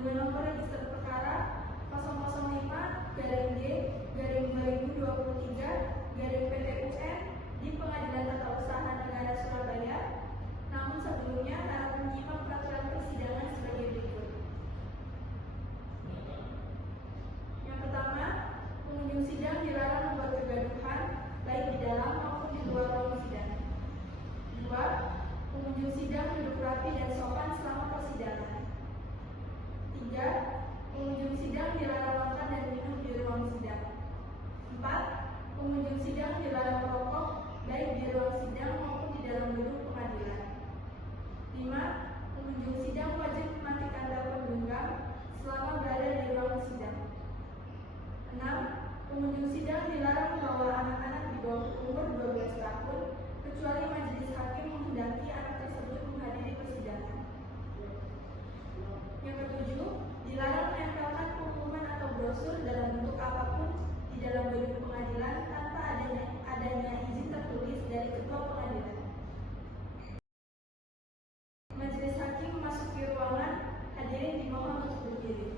dengan nomor register perkara 005-G-2023 di Pengadilan Tata Usaha Negara Surabaya. Namun sebelumnya dapat menyimak peraturan persidangan sebagai berikut. Yang pertama, pengunjung sidang dilarang membuat kegaduhan baik di dalam maupun di luar ruang sidang. 2. Pengunjung sidang duduk rapi dan sopan selama persidangan. 3. Pengunjung sidang dilarang makan dan minum di ruang sidang. 4. Pengunjung sidang dilarang merokok baik di ruang sidang maupun di dalam gedung pengadilan. 5. Pengunjung sidang wajib mematikan telepon genggam selama berada di ruang sidang. 6. Pengunjung sidang dilarang membawa anak-anak di bawah umur 12 tahun kecuali majelis hakim menghendaki anak tersebut menghadiri persidangan. Yang ketujuh, dilarang menempelkan pengumuman atau brosur dalam bentuk apapun di dalam gedung pengadilan tanpa adanya izin tertulis dari ketua pengadilan. Majelis hakim memasuki ruangan, hadirin dimohon untuk berdiri.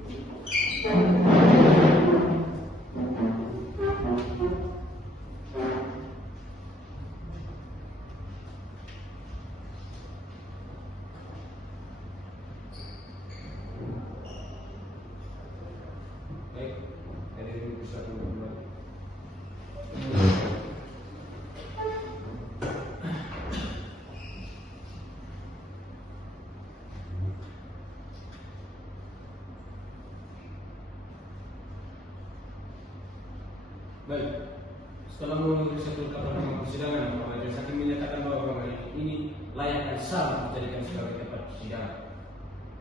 Baik, setelah memenuhi satu tahapan persidangan, majelis hakim menyatakan bahwa ruangan ini layak dan sah dijadikan sebagai tempat persidangan.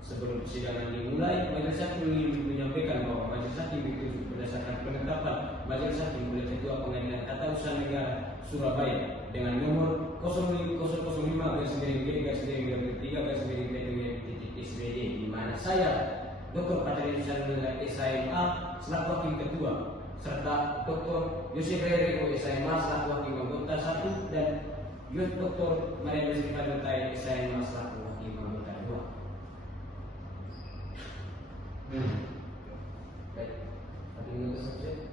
Sebelum persidangan dimulai, majelis hakim ingin menyampaikan bahwa majelis hakim itu berdasarkan penetapan majelis hakim oleh Ketua Pengadilan Tata Usaha Negara Surabaya dengan nomor 005-G-2023-2023-SBD di mana saya, Dr. Patria Sanundra SIMA selaku Hakim Ketua serta Dr. Yosef Rereko SIMA selaku Hakim Anggota 1 dan Dr. Maria Desi Padutai SIMA selaku Hakim Anggota 2. Baik, Hakim Anggota 1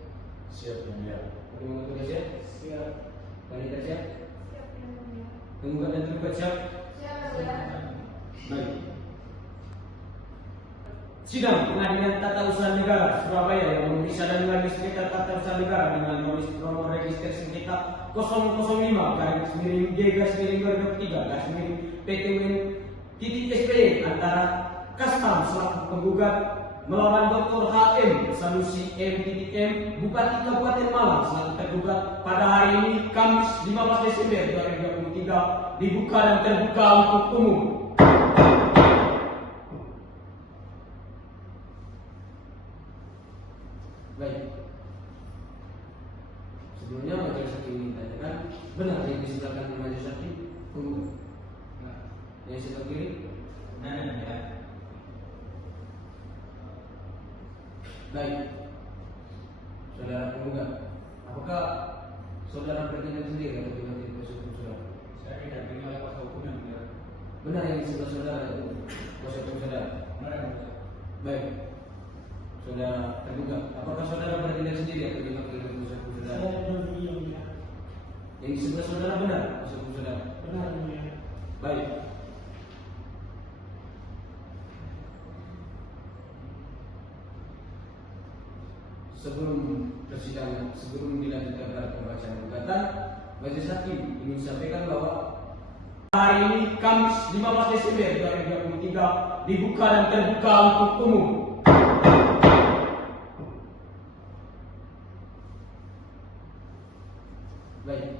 siap yang mulia. Hakim Anggota siap? Siap. Wanita siap? Siap yang mulia. Penggugat dan tergugat siap? Siap ya. Baik. Sidang Pengadilan Tata Usaha Negara Surabaya yang memeriksa dan mengadili sengketa tata usaha negara dengan nomor register sengketa 005/G-2023/PT antara selaku penggugat melawan Dr. HM Sanusi M.M Bupati Kabupaten Malang selaku tergugat pada hari ini Kamis 15 Desember 2023 dibuka dan terbuka untuk umum. Baik. Sebelumnya majelis hakim ini ditanyakan benar yang disilakan oleh majelis hakim penggugat. Yang sebelah kiri? Benar ya. Baik. Saudara penggugat, apakah saudara bertindak sendiri atau dengan kuasa hukum saudara? Saya didampingi oleh kuasa hukum yang benar. Benar yang di sebelah saudara itu kuasa hukum saudara? Benar. Baik. Saudara tergugat, apakah saudara bertindak sendiri atau diwakili oleh kuasa hukum saudara? Saya bertindak yang benar. Yang di sebelah saudara benar kuasa hukum saudara? Benar. Baik. Sebelum dilanjutkan pada pembacaan gugatan, majelis hakim ingin sampaikan bahwa hari ini Kamis 15 Desember 2023 dibuka dan terbuka untuk umum. Baik.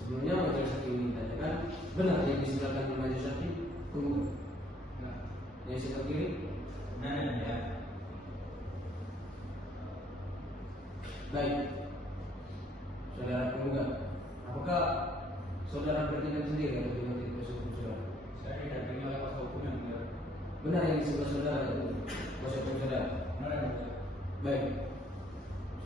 Sebelumnya majelis hakim ingin tanyakan benar yang disilakan oleh majelis hakim penggugat. Yang sebelah kiri? Benar ya. Baik, saudara penggugat, apakah saudara bertindak sendiri atau diwakili kuasa hukum saudara? Saya didampingi oleh kuasa hukum yang benar. Benar yang di sebelah saudara itu kuasa hukum saudara? Benar. Baik,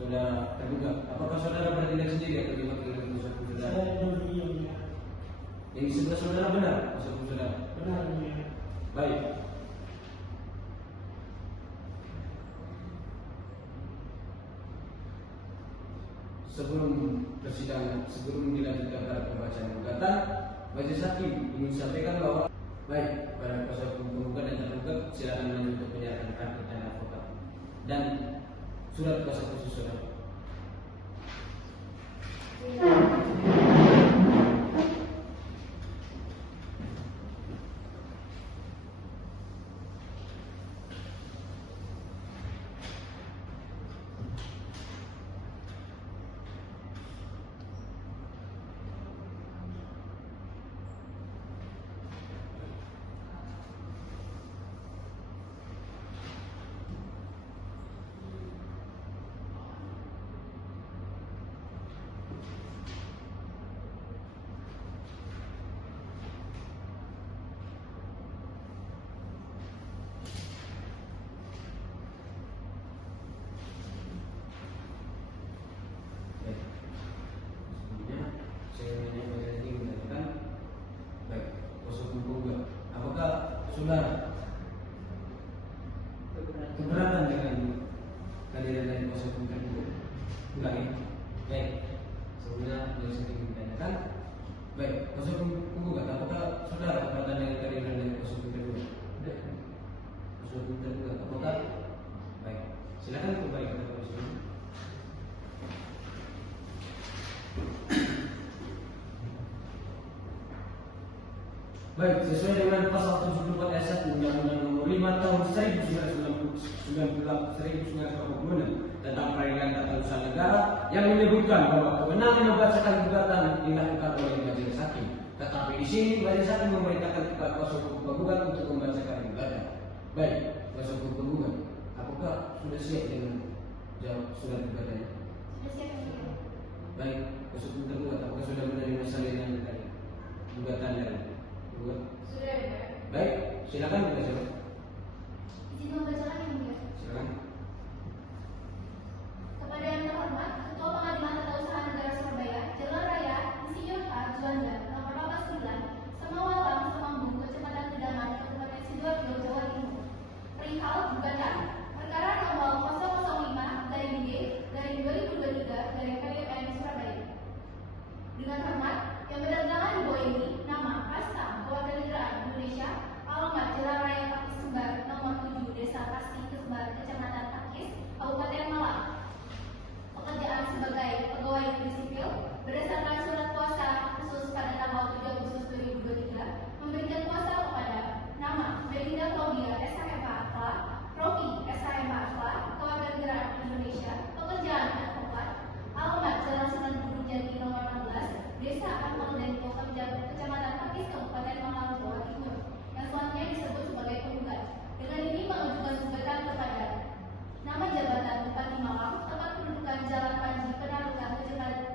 saudara tergugat, apakah saudara bertindak sendiri atau diwakili kuasa hukum saudara? Saya didampingi yang benar. Yang di sebelah saudara benar kuasa hukum saudara? Benar. Baik. sebelum persidangan, sebelum dilanjutkan pada pembacaan gugatan, majelis hakim ingin sampaikan bahwa baik pada kuasa hukum penggugat dan tergugat silakan lanjut untuk menyerahkan pertanyaan advokat dan surat kuasa khusus saudara. Saudara keberatan dengan kehadiran dari kuasa hukum tergugat? Enggak ya? Baik. Sebelumnya majelis hakim ditanyakan. Baik, kuasa hukum penggugat, apakah saudara keberatan dengan kehadiran dari kuasa hukum tergugat? Tidak. Kuasa hukum tergugat, apakah? Baik. Silakan kembali ke tempat duduk. Baik, sesuai dengan pasal 74 ayat 1 Undang-Undang Nomor 5 Tahun 1996 tentang peradilan tata usaha negara yang menyebutkan bahwa kewenangan membacakan gugatan dilakukan oleh majelis hakim. Tetapi di sini majelis hakim memerintahkan kepada kuasa hukum penggugat untuk membacakan gugatan. Baik, kuasa hukum penggugat, apakah sudah siap dengan jawab surat gugatannya? Sudah siap. Baik, kuasa hukum tergugat, apakah sudah menerima salinan dari gugatan dari penggugat? Sudah ya. Baik, silakan membaca. Izin membacakan yang mulia. Silakan. Kepada yang terhormat, Ketua Pengadilan Tata Usaha Negara Surabaya, Jalan Raya, Insinyur A. Juanda, nomor 89, Semawalam, Semambung, Kecamatan Gedangan, Kabupaten Sidoarjo, Jawa Timur. Perihal gugatan perkara nomor 005-D-2023-PDPN Surabaya. Dengan hormat, yang berdatangan di bawah ini, nama, kasta, kewarganegaraan Indonesia, alamat Jalan Raya Pakis Sumbar, nomor 7, Desa Pasti Kesumbar, Kecamatan Pakis, Kabupaten Malang. Pekerjaan sebagai pegawai negeri sipil berdasarkan surat kuasa khusus pada tanggal 7 Agustus 2023 memberikan kuasa kepada nama Melinda Claudia SHMH Akla, Profi SHMH Akla, kewarganegaraan Indonesia, pekerjaan advokat, alamat Jalan Sunan Gunung Jati nomor 16, Desa Angkol Dento, Kecamatan Pakis, Kabupaten Malang, Jawa Timur, yang selanjutnya disebut sebagai penggugat. Dengan ini mengajukan gugatan kepada nama jabatan Bupati Malang, tempat pendudukan Jalan Panji Penarukan,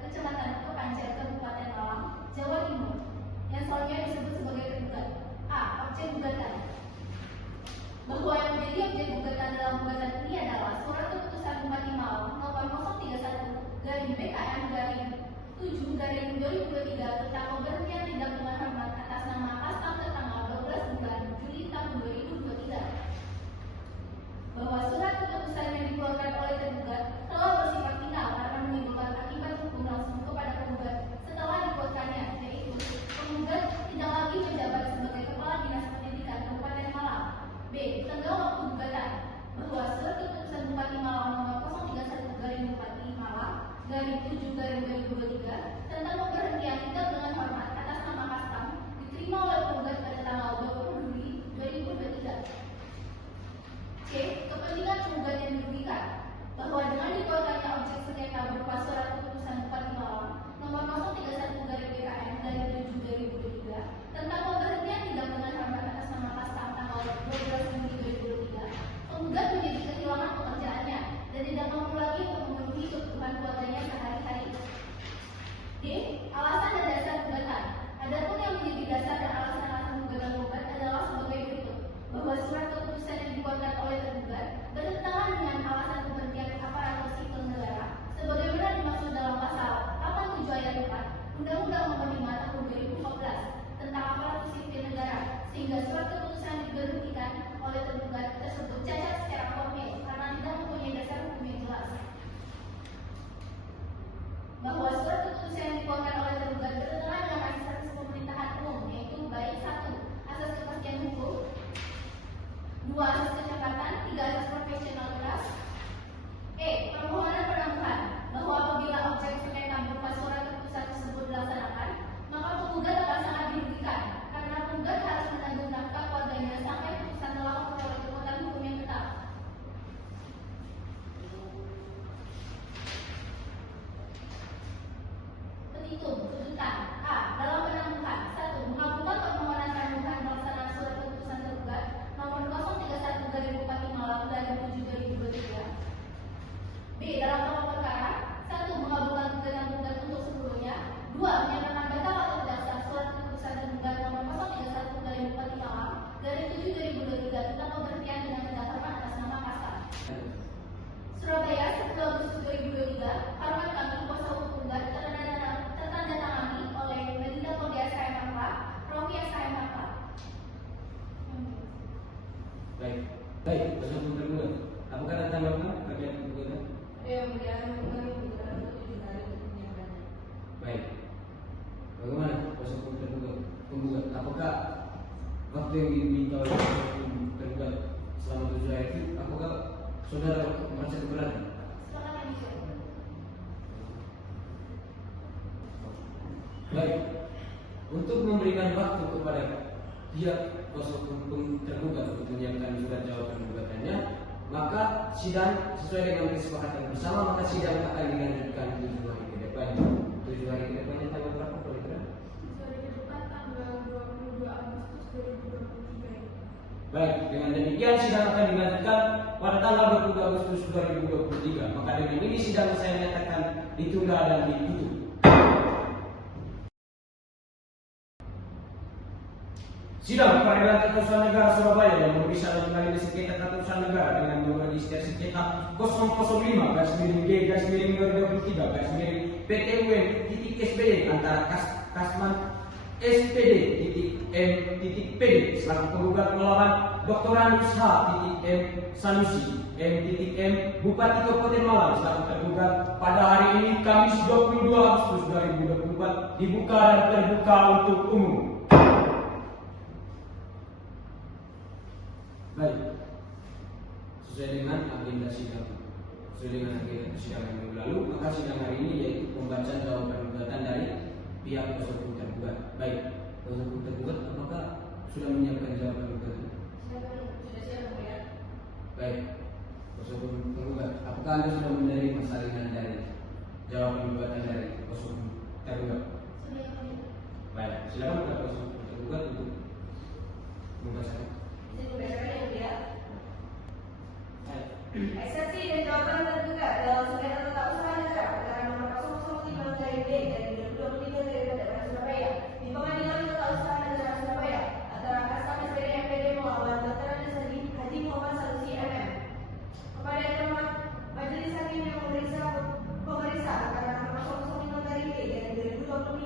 Kecamatan Kepanjen, Kabupaten Malang, Jawa Timur, yang selanjutnya disebut sebagai penggugat. A. Objek gugatan. Bahwa yang menjadi objek gugatan dalam gugatan ini adalah surat keputusan Bupati Malang nomor 031-BKN-7/2023 tentang pemberhentian tindak dengan hormat atas nama Kastam tertanggal 12 bulan Juli tahun 2023. Bahwa surat keputusan yang dikeluarkan oleh tergugat telah bersifat final karena menimbulkan akibat hukum langsung kepada penggugat setelah dikeluarkannya, yaitu penggugat tidak lagi menjabat sebagai Kepala Dinas Pendidikan Kabupaten Malang. B. Tenggang waktu gugatan. Bahwa surat keputusan Bupati Malang nomor 031/Bupati Malang /7/2023 tentang pemberhentian tindak dengan hormat atas nama Kastam diterima oleh penggugat 2. Asas kecepatan. 3. Asas profesionalitas. Permohonan penambahan bahwa apabila objek sengketa berupa surat keputusan tersebut dilaksanakan, maka penggugat akan sangat dirugikan karena penggugat harus menanggung nafkah keluarganya sampai putusan telah memperoleh kekuatan hukum yang tetap. Petitum tuntutan. A. Dalam penambahan 1. Mengabulkan permohonan penambahan pelaksanaan surat keputusan tergugat nomor 031 garis Bupati Malang dari 7/2023. B. Dalam pokok perkara 1. Mengabulkan gugatan penggugat untuk sebelumnya. 2. Menyatakan batal atau berdasar surat keputusan tergugat nomor 031 garis Bupati Malang dari 7/2023 tentang pemberhentian dengan penetapan atas nama Kasar. Surabaya 10 Agustus 2023. Hormat kami kuasa hukum penggugat tertandatangani oleh Medina Polda SKM Rofi SKM. Baik, kuasa hukum tergugat. Apakah ada tanggapan terkait gugatan? Baik. Bagaimana kuasa hukum tergugat? Apakah waktu yang diminta oleh kuasa hukum tergugat selama 7 hari itu, apakah saudara merasa keberatan? Baik. Untuk memberikan waktu kepada pihak kuasa hukum tergugat untuk menyiapkan surat jawaban gugatannya, maka sidang sesuai dengan kesepakatan bersama, maka sidang akan dilanjutkan 7 hari ke depan. 7 hari ke depannya tanggal berapa boleh kira? 7 hari ke depan tanggal 22 Agustus 2023. Baik, dengan demikian sidang akan dilanjutkan pada tanggal 22 Agustus 2023. Maka dengan ini sidang saya nyatakan ditunda dan ditutup. Sidang Peradilan Tata Usaha Negara Surabaya yang memeriksa dan menangani sengketa tata usaha negara dengan nomor register sengketa 005/2023/2023 PT UN.SBY antara Kasman SPD.M.PD selaku penggugat melawan Dr. Anus H.M. Sanusi M.M. Bupati Kabupaten Malang selaku tergugat pada hari ini Kamis 22 Agustus 2024 dibuka dan terbuka untuk umum. Baik, sesuai dengan agenda sidang yang minggu lalu, maka sidang hari ini yaitu pembacaan jawaban gugatan dari pihak kuasa hukum tergugat. Baik, kuasa hukum tergugat apakah sudah menyiapkan jawaban gugatan? Sudah siap, Bu, ya. Baik, kuasa hukum tergugat, apakah Anda sudah menerima salinan dari jawaban gugatan dari kuasa hukum tergugat? Sudah, Bu. Baik, silakan kuasa hukum tergugat untuk membacakan. Eksepsi dan jawaban tergugat dalam sengketa tata usaha negara perkara nomor 005/B dari 2023 dari Pengadilan Surabaya di Pengadilan Tata Usaha Negara Surabaya antara Kasam SPD MPD melawan Dr. Andes Haji Muhammad Sanusi MM. Kepada yang terhormat Majelis Hakim yang memeriksa perkara nomor 005/B dari 2023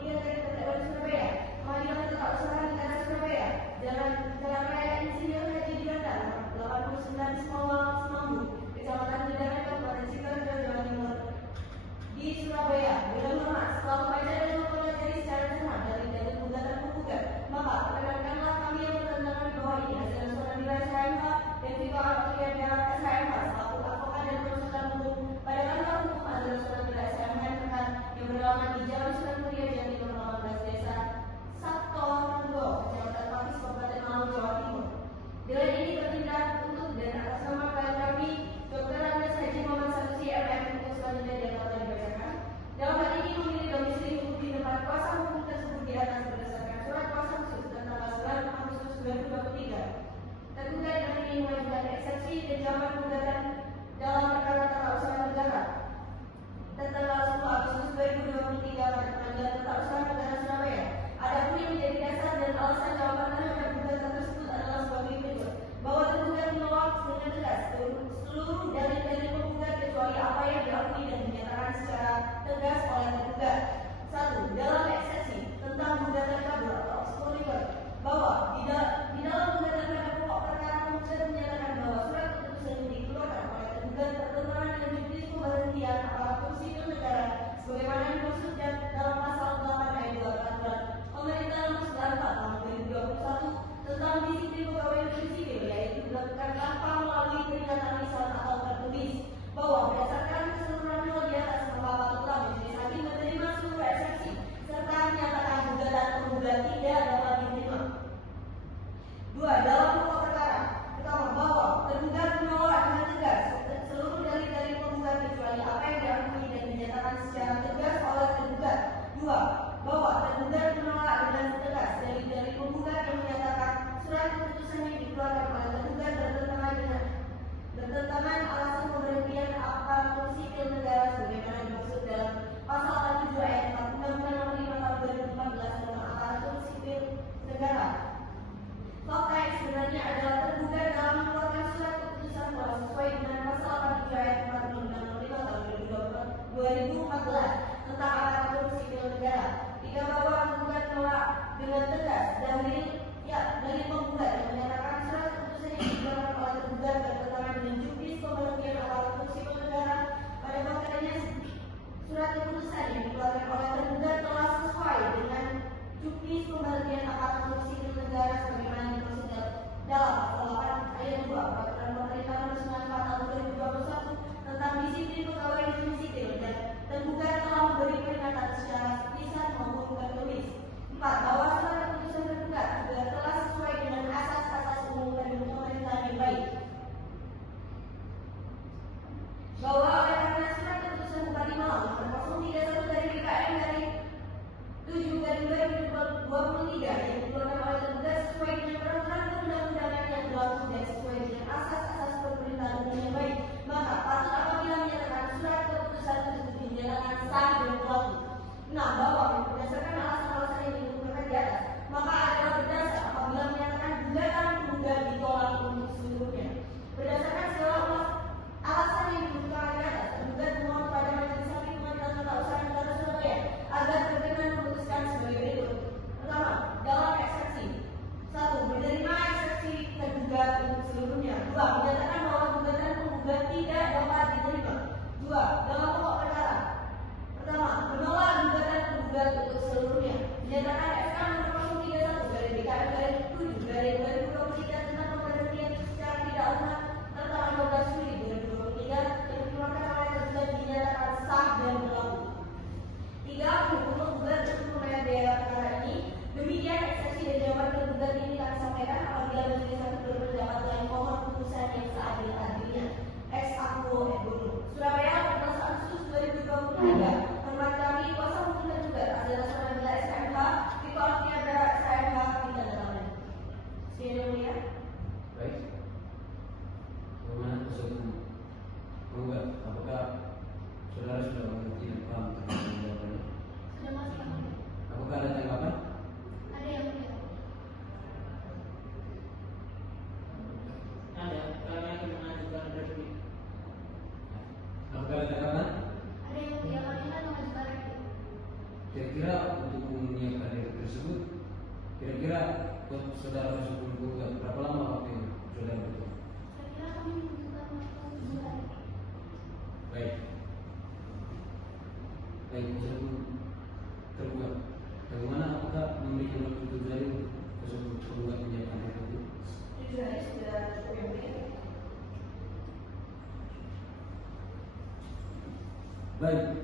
Baik,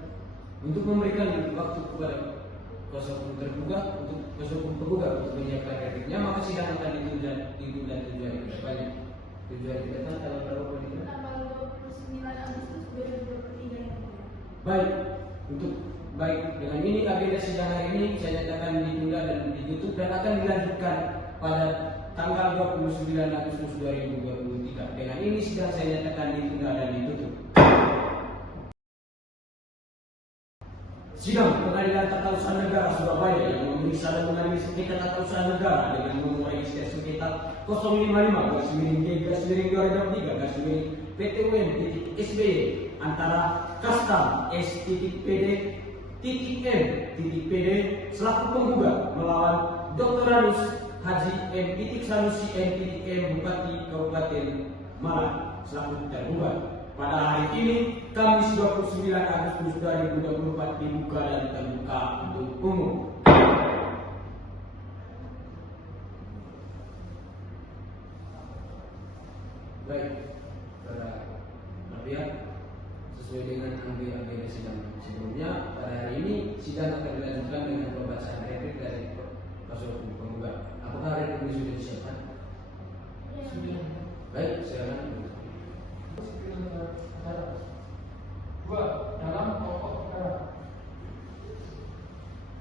untuk memberikan waktu kepada kuasa hukum tergugat untuk kuasa hukum tergugat untuk menyiapkan repliknya, maka sidang akan ditunda 7 hari ke depannya. 7 hari ke depan tanggal berapa Pak Dina? Tanggal 29 Agustus 2023 yang mulia. Baik, dengan ini agenda sidang hari ini saya nyatakan ditunda dan ditutup dan akan dilanjutkan pada tanggal 29 Agustus 2023. Dengan ini sidang saya nyatakan ditunda dan ditutup. Sidang Pengadilan Tata Usaha Negara Surabaya yang memeriksa dan mengadili sengketa tata usaha negara dengan nomor register sengketa 055-3/2023 PT UM.SBY antara Kastam S.PD.M.PD selaku penggugat melawan Dr. Anus Haji M. Sanusi M. Bupati Kabupaten Malang selaku tergugat. Pada hari ini, Kamis 29 Agustus 2024 dibuka dan terbuka untuk umum. Baik, para pihak, sesuai dengan agenda sidang sebelumnya, pada hari ini sidang akan dilanjutkan dengan pembacaan replik dari kuasa hukum penggugat. Apakah replik ini sudah disiapkan? Sudah. Baik, silakan. 2. Dalam pokok perkara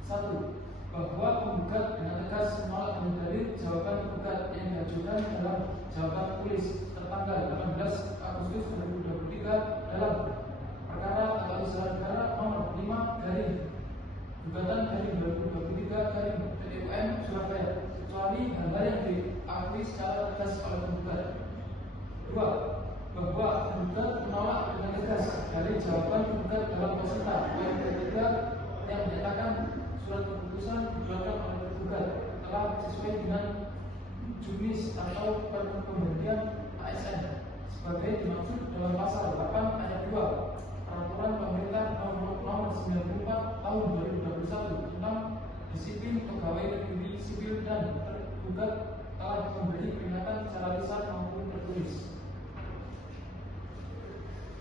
1. Bahwa penggugat dengan tegas menolak dalil jawaban penggugat yang diajukan dalam jawaban tulis tertanggal 18 Agustus 2023 dalam perkara tata usaha negara nomor 5/2023/PTUM Surabaya kecuali hal-hal yang diakui secara tegas oleh penggugat. 2. Bahwa penggugat menolak dengan tegas dari jawaban penggugat dalam peserta UM3 yang menyatakan surat keputusan dikeluarkan oleh penggugat telah sesuai dengan juknis atau pemberhentian ASN sebagai dimaksud dalam pasal 8 ayat 2 Peraturan Pemerintah Nomor 94 Tahun 2021 tentang disiplin pegawai negeri sipil dan tergugat telah memberi peringatan secara lisan maupun tertulis.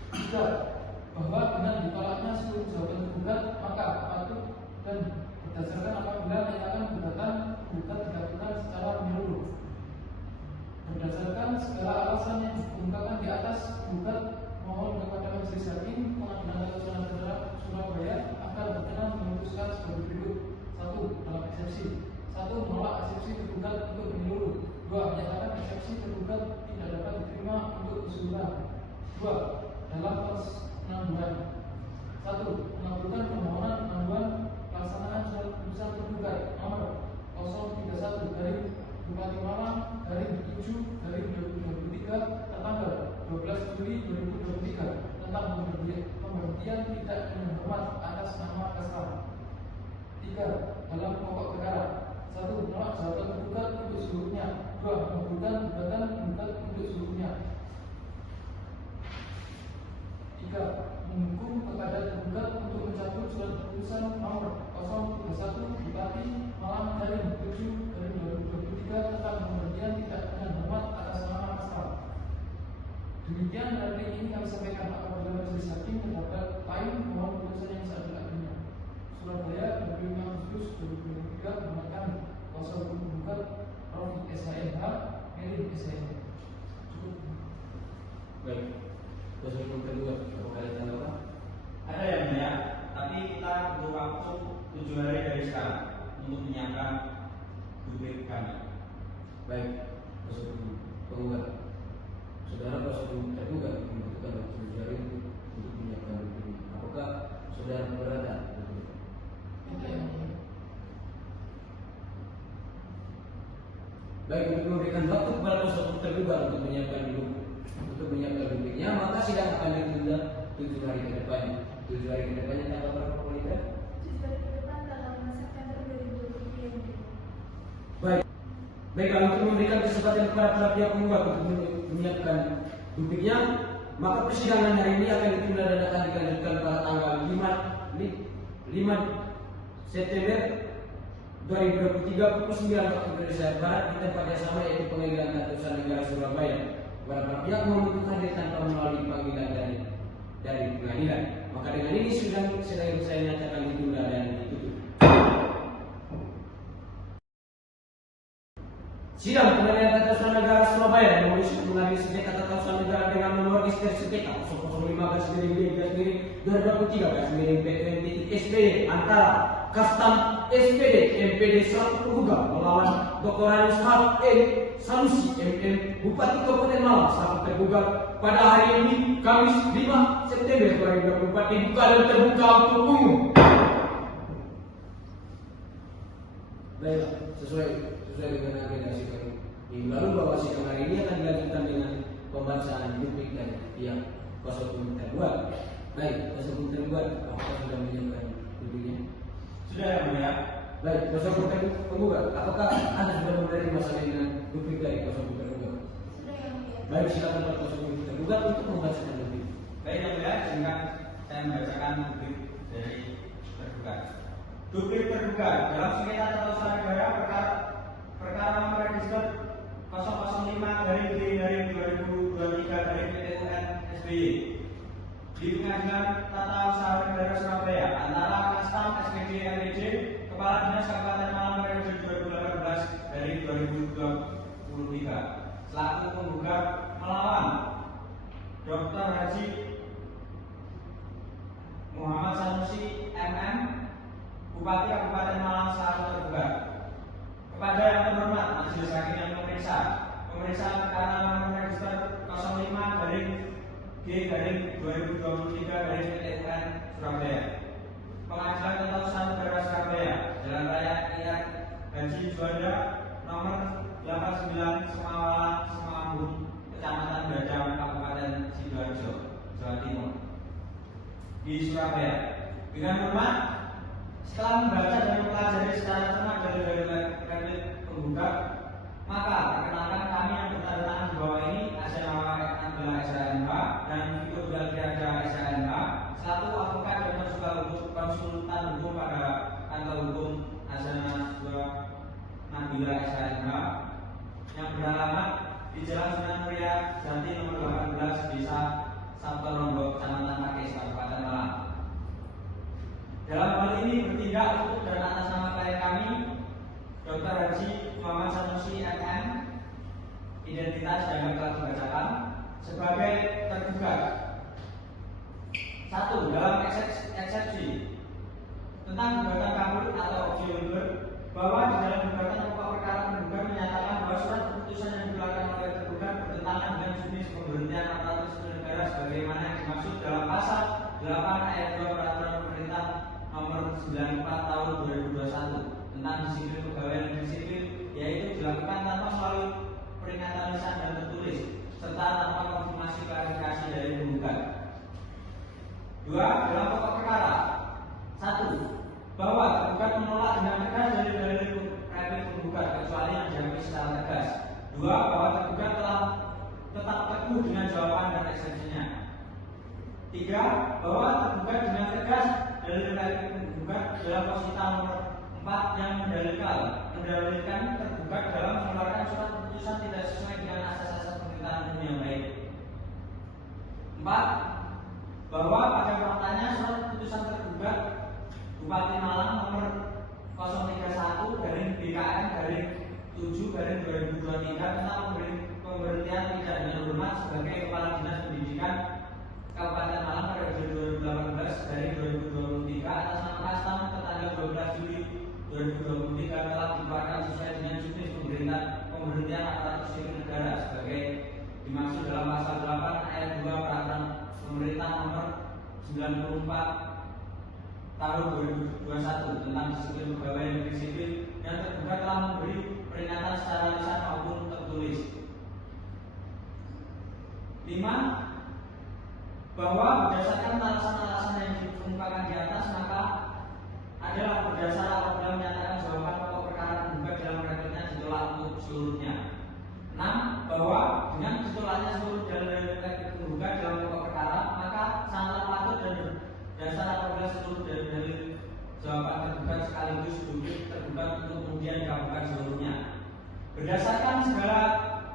3. Bahwa dengan ditolaknya seluruh jawaban tergugat maka patut dan berdasarkan apabila menyatakan gugatan dikabulkan secara menyeluruh. Berdasarkan segala alasan yang dikemukakan di atas, gugat mohon kepada Majelis Hakim Pengadilan Tata Usaha Negara Surabaya agar berkenan memutuskan sebagai berikut. 1. Dalam eksepsi 1. Menolak eksepsi tergugat untuk menyeluruh. 2. Menyatakan eksepsi tergugat tidak dapat diterima untuk keseluruhan. 2. Dalam proses penangguhan 1. Mengabulkan permohonan penangguhan pelaksanaan surat keputusan tergugat nomor 031 Bupati Malang 7/2023 tertanggal 12 Juli 2023 tentang pemberhentian tidak dengan hormat atas nama Kastam. 3. Dalam pokok perkara 1. Menolak jawaban tergugat untuk seluruhnya. 2. Mengabulkan gugatan penggugat untuk seluruhnya. 3. Menghukum kepada tergugat untuk mencabut surat keputusan nomor 031 Bupati Malang 7/2023 tentang pemberhentian tidak dengan hormat atas nama Kastam. Demikian replik ini kami sampaikan apabila Majelis Hakim terdapat lain mohon putusan yang seadil-adilnya. Surabaya 25 Agustus 2023 mengatakan kuasa hukum penggugat Prof. SHMH Mary SHMH. Cukup. Baik, kuasa hukum tergugat, apakah ada tanggapan? Ada yang mulia, tapi kita butuh waktu 7 hari dari sekarang untuk menyiapkan duplik kami. Baik, kuasa hukum penggugat, saudara kuasa hukum tergugat membutuhkan waktu 7 hari untuk menyiapkan duplik. Apakah saudara keberatan? Baik, untuk memberikan waktu kepada kuasa hukum tergugat untuk menyiapkan dupliknya, maka sidang akan ditunda 7 hari ke depannya. 7 hari ke depannya tanggal berapa, Pak Lida? 7 hari ke depan tanggal 5 September 2023 yang mulia. Baik, untuk memberikan kesempatan kepada pihak penggugat untuk menyiapkan dupliknya, maka persidangan hari ini akan ditunda dan akan dilanjutkan pada tanggal 5 September 2023 pukul 9 waktu Indonesia Barat di tempat yang sama yaitu Pengadilan Tata Usaha Negara Surabaya. Para pihak mohon untuk hadir tanpa melalui panggilan dari dari pengadilan. Maka dengan ini sedang saya nyatakan ditunda dan ditutup. Sidang Pengadilan Tata Usaha Negara Surabaya memutuskan mengadili sengketa tata usaha negara dengan nomor register sengketa 005/2013/PT antara Kastam SPD MPD selaku penggugat melawan Dr. Hanis Haq M Sanusi MM Bupati Kabupaten Malang selaku tergugat pada hari ini Kamis 5 September 2024 dibuka dan terbuka untuk umum. Baiklah, sesuai dengan agenda sidang minggu lalu bahwa sidang hari ini akan dilanjutkan dengan pembacaan duplik dan pihak kuasa hukum tergugat. Baik, kuasa hukum tergugat, apakah sudah menyiapkan dupliknya? Sudah ya mulia. Baik, kuasa hukum tergugat, apakah Anda sudah menerima salinan duplik dari kuasa hukum tergugat? Sudah yang mulia. Baik, silakan Pak kuasa hukum tergugat untuk membacakan duplik. Baik yang mulia, izinkan saya membacakan duplik dari tergugat. Duplik tergugat dalam sengketa tata usaha negara perkara nomor register 005/D/2023/PT-UN-SBY di Pengadilan Tata Usaha Negara Surabaya antara Kastam SPD MPD Kepala Dinas Kabupaten Malang periode 2018 dari 2023 selaku penggugat melawan Dr. Haji Muhammad Sanusi MM Bupati Kabupaten Malang selaku tergugat. Kepada yang terhormat majelis hakim yang memeriksa perkara nomor register 05/G/2023/PT-UN Surabaya. Pengadilan Tata Usaha Negara Surabaya, Jalan Raya Iyak Haji Juanda nomor 89 Semawang, Kecamatan Dadang, Kabupaten Sidoarjo, Jawa Timur, di Surabaya. Dengan hormat, setelah membaca dan mempelajari secara cermat dari penggugat, maka perkenalkan kami yang bertanda tangan di bawah ini Asia Nama Nabila SHMH dan Vito Dalfiada SHMH selaku advokat dan konsultan hukum pada kantor hukum Asia Nabila SHMH yang beralamat di Jalan Sunan Muria Jati nomor 18 Desa Sabto Lombok, Kecamatan Pakis, Kabupaten Malang. Dalam hal ini bertindak untuk dan atas nama klien kami Dr. Haji Muhammad Sanusi MM, identitas yang telah dibacakan sebagai tergugat. 1. Dalam eksepsi tentang gugatan kabur atau opsi lumber bahwa di dalam gugatan pokok perkara penggugat menyatakan bahwa surat keputusan yang dikeluarkan oleh tergugat bertentangan dengan jenis pemberhentian aparatur sipil negara sebagaimana yang dimaksud dalam pasal 8 ayat 2 Peraturan Pemerintah Nomor 94 Tahun 2021 tentang disiplin pegawai negeri sipil, yaitu dilakukan tanpa melalui peringatan lisan dan tertulis serta tanpa konfirmasi klarifikasi dari penggugat. 2. Dalam pokok perkara 1. Bahwa tergugat menolak dengan tegas dari dalil penggugat kecuali yang diakui secara tegas. 2. Bahwa tergugat telah tetap teguh dengan jawaban dan eksepsinya. 3. Bahwa tergugat dengan tegas dalil penggugat dalam posita nomor 4 yang mendalilkan tergugat dalam mengeluarkan surat keputusan tidak sesuai dengan asas-asas pemerintahan umum yang baik. 4. Bahwa pada faktanya surat keputusan tergugat Bupati Malang nomor 031/BKN/7/2023 tentang pemberhentian tidak dengan hormat sebagai Kepala Dinas Pendidikan Kabupaten Malang periode 2018 dari 2023 atas nama Kastam tertanggal 12 Juli 2023 telah dikeluarkan sesuai dengan juknis pemberhentian aparatur sipil negara sebagai dimaksud dalam pasal 8 ayat 2 Peraturan Pemerintah Nomor 94 Tahun 2021 tentang disiplin pegawai negeri sipil yang tergugat telah memberi peringatan secara lisan maupun tertulis. 5. Bahwa berdasarkan alasan-alasan yang dikemukakan di atas maka adalah berdasar apabila menyatakan jawaban pokok perkara penggugat dalam rekodnya ditolak untuk seluruhnya. 6. Bahwa dengan ditolaknya seluruh dalil penggugat dalam pokok perkara maka sangatlah patut dan berdasar apabila seluruh dalil jawaban tergugat sekaligus duplik tergugat untuk kemudian dikabulkan seluruhnya. Berdasarkan segala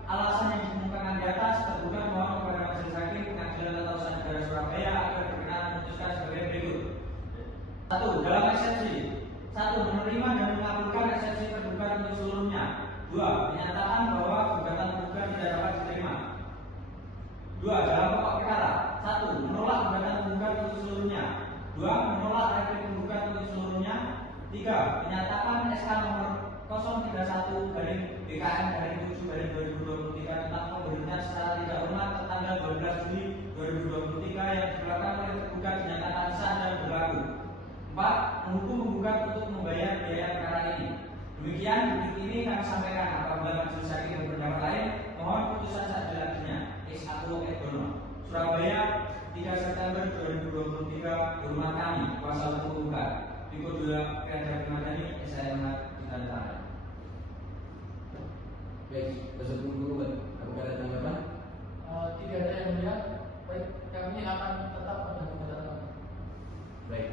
alasan yang dikemukakan di atas, tergugat mohon kepada majelis hakim Pengadilan Tata Usaha Negara Surabaya agar Dua, dalam pokok perkara. Satu, menolak gugatan penggugat untuk seluruhnya. Dua, menolak reaksi penggugat untuk seluruhnya. Tiga, menyatakan SK nomor 031 BKM 7/2023 tentang pemberhentian secara tidak hormat tertanggal 12 Juli 2023 yang dikeluarkan oleh tergugat dinyatakan sah dan berlaku. 4. Menghukum penggugat untuk membayar biaya perkara ini. Demikian bukti ini kami sampaikan. Apabila majelis hakim berpendapat lain, mohon putusan sejelas-jelasnya. Ex Aquo et Bono. Surabaya, 3 September 2023. Hormat kami, kuasa hukum penggugat. Diko 2 Perdana Madani, SIM tanda tangan. Baik, kuasa hukum penggugat, apakah ada tanggapan? Tidak ada yang mulia. Baik, kami akan tetap pada gugatan kami. Baik.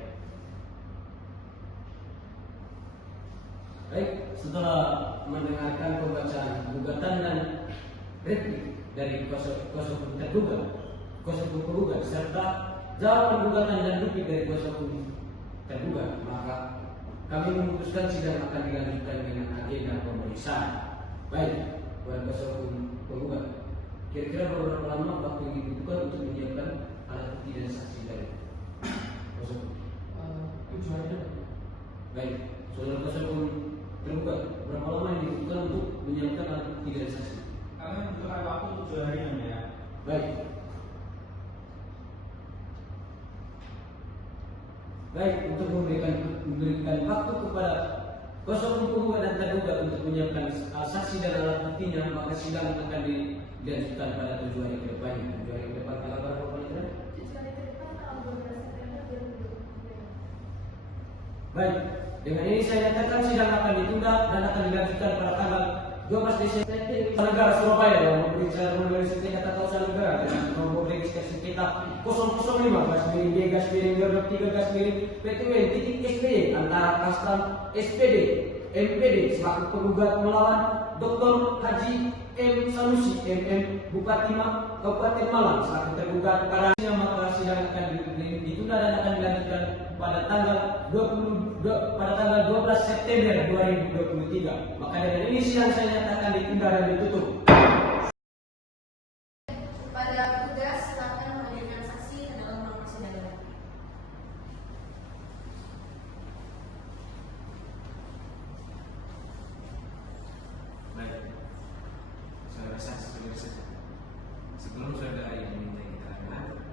Baik, setelah mendengarkan pembacaan gugatan dan replik dari kuasa hukum tergugat, kuasa hukum penggugat serta jawaban gugatan dan replik dari kuasa hukum tergugat, maka kami memutuskan sidang akan dilanjutkan dengan agenda pemeriksaan. Baik, buat kuasa hukum penggugat, kira-kira berapa lama waktu yang dibutuhkan untuk menyiapkan alat bukti dan saksi dari kuasa hukum? 7 hari. Baik, saudara kuasa hukum tergugat, berapa lama yang dibutuhkan untuk menyiapkan alat bukti dan saksi? Kami membutuhkan waktu 7 hari ya. Baik. Baik, untuk memberikan waktu kepada kuasa hukum penggugat dan tergugat untuk menyiapkan saksi dan alat buktinya, maka sidang akan dilanjutkan pada 7 hari ke depan. 7 hari ke depan tanggal berapa Pak Indra? 7 hari ke depan tanggal 12 September 2023. Baik, dengan ini saya nyatakan sidang akan ditunda dan akan dilanjutkan pada tanggal 12 Desember. Negara Surabaya yang memberi sengketa kata kausa negara dengan nomor registrasi sengketa 005/2-3-2-PTWN-SPY antara SPD MPD selaku penggugat melawan Dr. Haji M. Sanusi MM Bupati Kabupaten Malang selaku tergugat perkara, maka sidang akan ditunda dan akan dilanjutkan pada tanggal 12 September 2023. Maka dengan ini sidang saya nyatakan ditunda dan ditutup. Pada petugas silakan menghadirkan saksi ke dalam ruang persidangan. Baik, saudara saksi pemirsa, sebelum saudara yang diminta keterangan,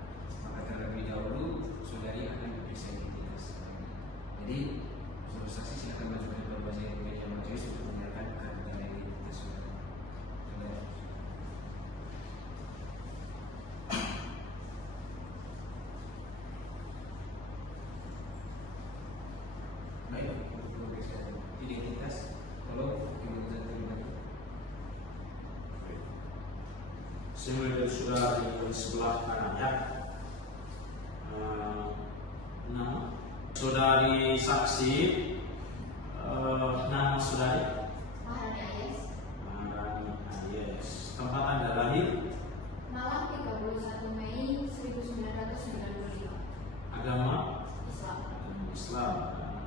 maka terlebih dahulu saudari akan diperiksa identitas. Jadi, saudara saksi silakan maju ke depan meja majelis untuk menyerahkan kartu identitas saudara. Baik, untuk memeriksa identitas, tolong diminta terlibat. Saya sudah di sebelah kanannya. Nama saudari saksi, nama saudari Maharani Ayes, Maharani Ayes. Tempat anda lahir, Malang 31 Mei 1995. agama Islam. Islam,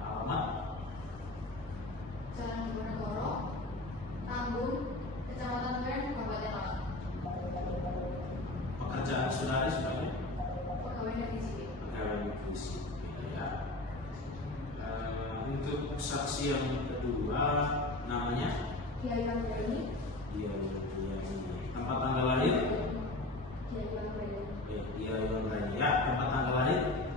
alamat Jalan Diponegoro, Tanggung, Kecamatan Turen, Kabupaten Malang. pekerjaan saudari sebagai Pegawai negeri sipil. pegawai negeri sipil. Ya. Untuk saksi yang kedua, namanya Dia Iwan Brani, dia tempat tanggal lahir. Dia Iwan Brani. Dia yang lain. Ya, tempat tanggal lahir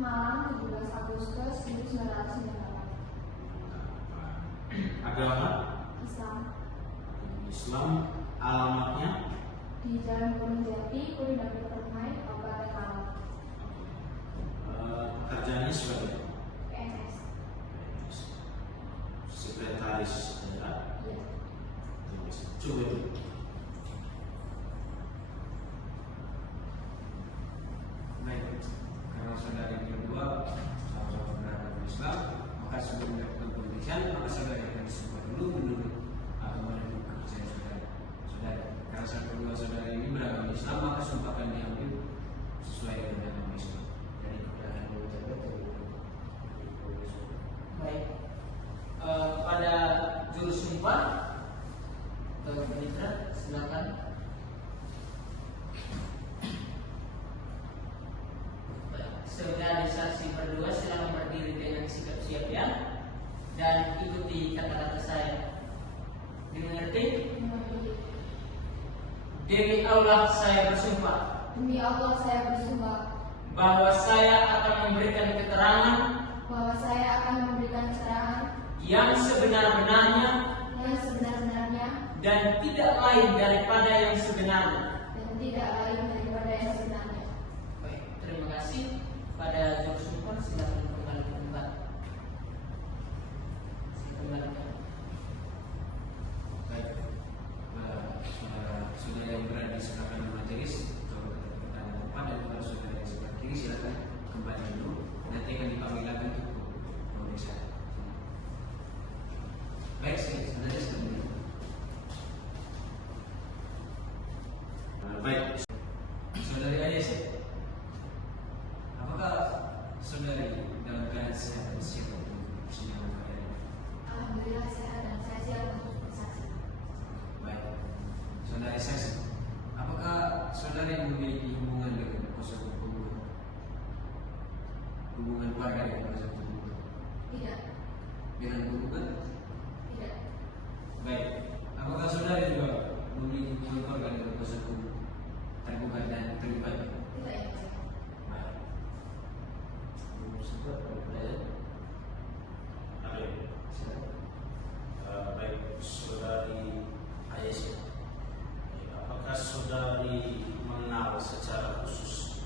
Malang 17 Agustus 1998. agama Islam. Islam, alamatnya Di Jalan Gunung Jati, Kuningan Permai, Kabupaten Malang. pekerjaannya sebagai PNS. sekretaris daerah. Iya. Coba itu. Baik, karena saudari berdua sama-sama beragama Islam, maka sebelum melakukan pemeriksaan, maka saudari akan disebut dulu menurut agama dan kepercayaan saudari. Karena saat kedua saudari ini beragama Islam, maka sumpah akan diambil sesuai dengan agama Islam. Dari keterangan mengucapkan baik, pada jurus sumpah, Mitra Allah saya bersumpah Demi Allah saya bersumpah bahwa saya akan memberikan keterangan bahwa saya akan memberikan keterangan yang sebenar-benarnya yang sebenar-benarnya dan tidak lain daripada yang sebenarnya. dan tidak lain daripada yang sebenarnya. Baik, terima kasih. Pada juru sumpah silakan kembali ke tempat. Silakan. Baik, saudara yang berada di sebelah kanan majelis, kalau pertanyaan depan dan para saudara yang sebelah kiri silakan kembali dulu. Nanti akan dipanggil lagi untuk pemeriksaan. Baik, sebenarnya seperti ini. Baik, saudari Ayes, apakah saudari dalam keadaan sehat dan siap untuk persidangan pada hari ini? Alhamdulillah sehat dan saya siap untuk bersaksi. Baik, saudari saksi, apakah saudari memiliki hubungan dengan kuasa hukum, hubungan keluarga dengan kuasa hukum? Tidak, Dengan hubungan? tidak, Baik, apakah saudari juga memiliki hubungan keluarga dengan kuasa hukum tergugat dan terlibat? tidak yang mulia. Baik. Belum sempat bertanya. Ada. Silakan. Baik, saudari Aisyah, apakah saudari mengenal secara khusus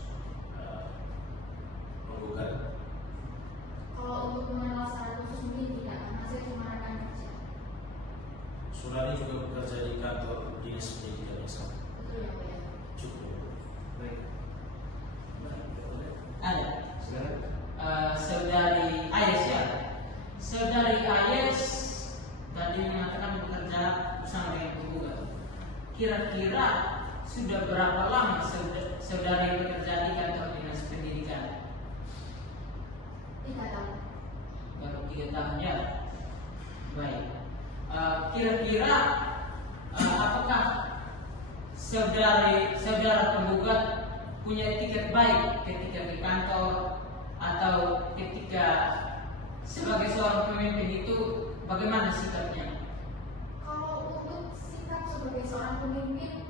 penggugat? Kalau untuk mengenal secara khusus mungkin tidak, karena saya cuma rekan kerja. Saudari juga bekerja di kantor dinas pendidikan yang sama. Betul yang mulia. Cukup. Baik. Ada. Silakan. Saudari Ayes ya. Saudari Ayes tadi mengatakan bekerja bersama dengan penggugat. Kira-kira sudah berapa lama saudari bekerja di kantor dinas pendidikan? 3 tahun. Baru 3 tahun ya. Baik. Kira-kira apakah saudara penggugat punya etiket baik ketika di kantor atau ketika sebagai seorang pemimpin itu bagaimana sikapnya? Kalau untuk sikap sebagai seorang pemimpin,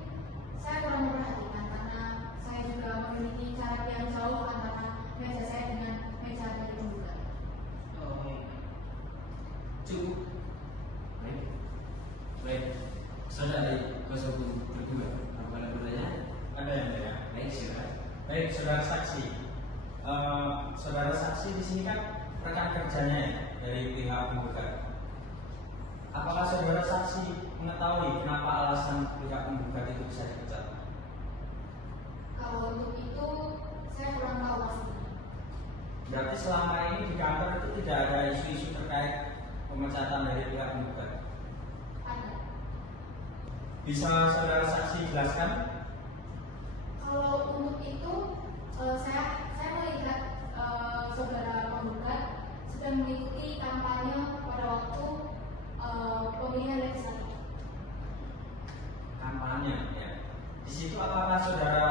saya kurang memperhatikan karena saya juga memiliki jarak yang jauh antara meja saya dengan meja dari penggugat. Oh, baik. Cukup. Baik. Baik. Saudari kuasa hukum tergugat, apa ada pertanyaan? Ada yang mulia. Baik, silakan. Baik, saudara saksi. Saudara saksi di sini kan rekan kerjanya ya, dari pihak penggugat. Apakah saudara saksi mengetahui kenapa alasan pihak penggugat itu bisa dipecat? Kalau untuk itu, saya kurang tahu pastinya. Berarti selama ini di kantor itu tidak ada isu-isu terkait pemecatan dari pihak penggugat. Ada. Bisa saudara saksi jelaskan? Kalau untuk itu, saya melihat saudara penggugat sedang mengikuti kampanye pada waktu pemilihan legislatif. Kampanye ya. Di situ apakah saudara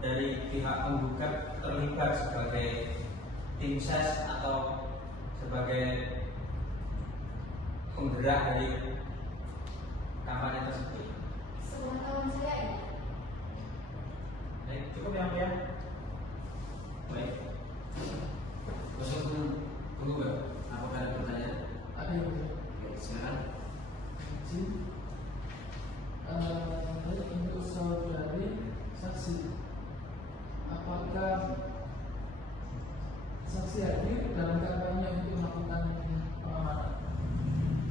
dari pihak penggugat terlibat sebagai tim ses atau sebagai penggerak dari kampanye tersebut? Sepengetahuan saya ini. Baik, cukup yang mulia. Baik. Kuasa hukum penggugat, apakah ada pertanyaan? Ada yang mulia. Baik, silakan. Izin. Baik, untuk saudari saksi, apakah saksi hadir dalam kampanye untuk melakukan pengamanan?